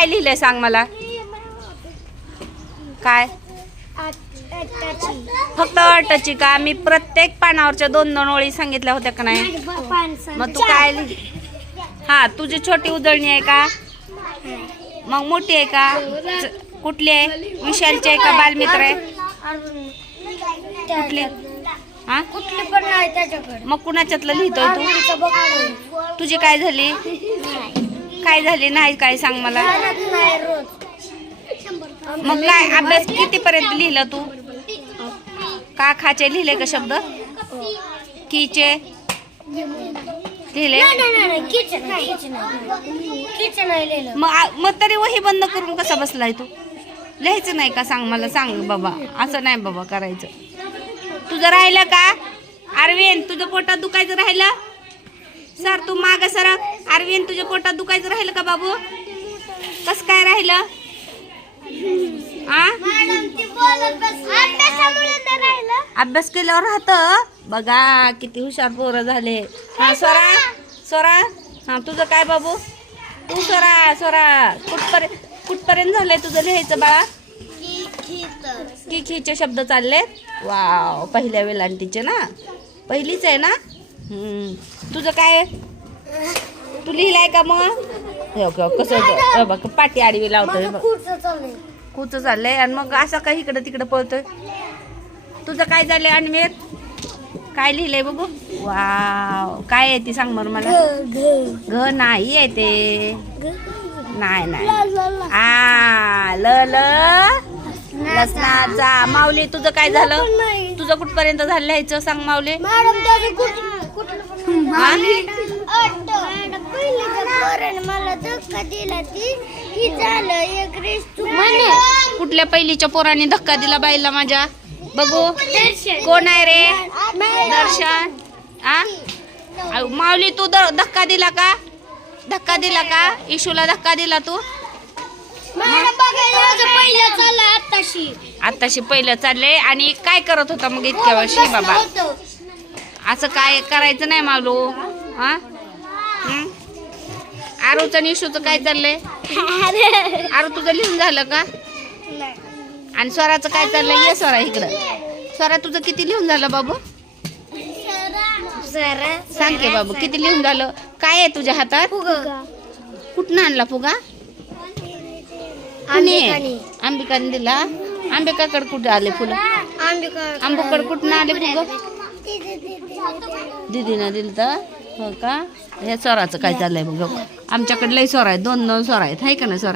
काय लिहिलंय सांग मला. काय फक्त अटची का? मी प्रत्येक पानावरच्या 2-2 ओळी सांगितल्या होत्या का नाही? मग तू काय हा तुझी छोटी उजळणी आहे का? मग मोठी आहे का? कुठली आहे? विशालची आहे का? बालमित्र आहे? कुठली? हा कुठली पण नाही त्याच्याकडे. मग कुणाच्यातलं लिहितोय तू? तुझी काय झाली? काय झाली नाही काय सांग मला. मग काय अभ्यास कितीपर्यंत लिहिलं तू? का खाचे लिहिले का शब्द? कीचे लिहिले? मग तरी वही बंद करून कसा बसलाय तू? लिहायचं नाही का सांग मला. सांग बाबा, असं नाही बाबा करायचं. तुझं राहिलं का अरविंद? तुझ्या पोटात दुखायचं राहिलं? सर तू माग सर. अरविंद तुझ्या पोटात दुखायचं राहिलं का बाबू? कस काय राहिलं? अभ्यास केल्यावर राहतं. बघा किती हुशार पोरं झाले. हा स्वरा स्वरा. हा तुझं काय बाबू? तू स्वरा स्वरा कुठपर्यंत झालंय तुझं लिहायचं बाळा? की खीचे शब्द चालले. वाव, पहिल्या वेलांटीचे ना? पहिलीच आहे ना? तुझं काय तू लिहिलाय का? मग कसं बघ पाठी आडवी लावतोय. कुच चाललंय आणि मग असं काही इकडं तिकडं पळतोय. तुझं काय झालंय अनमेर? काय लिहिलंय बघू. वाव, काय आहे ती सांग बरं मला. घ नाही आहे ते. नाही आ ल लसणाचा. माऊली तुझं काय झालं? तुझं कुठपर्यंत झालं लिहायचं सांग माऊली. कुठल्या पहिलीच्या पोराने धक्का दिला बाईला माझ्या? बघू कोण आहे रे? दर्शन. आ माऊली तू धक्का दिला का? धक्का दिला का? इशूला धक्का दिला तू? आत्ताशी पहिलं चाललंय. आणि काय करत होता मग इतक्या वर्षी बाबा? असं काय करायचं नाही मालू. हा आरूचं आणि इशूचं काय चाललंय? आरू तुझं लिहून झालं का? आणि स्वराचं काय चाललंय? ये स्वरा इकडं. स्वरा तुझं किती लिहून झालं बाबू? सांग की बाबू किती लिहून झालं? काय आहे तुझ्या हातात? कुठनं आणला फुगा? अंबिकाने दिला. अंबिकाकडे कुठे आले फुलं? आंबूकडे कुठनं आले फुग? दीदीनं दिलं तर. हो का? हे स्वराचं काय चाललंय बघ. आमच्याकडे लई स्वरा आहेत. 2-2 स्वरा आहेत. हाय का ना स्वरा?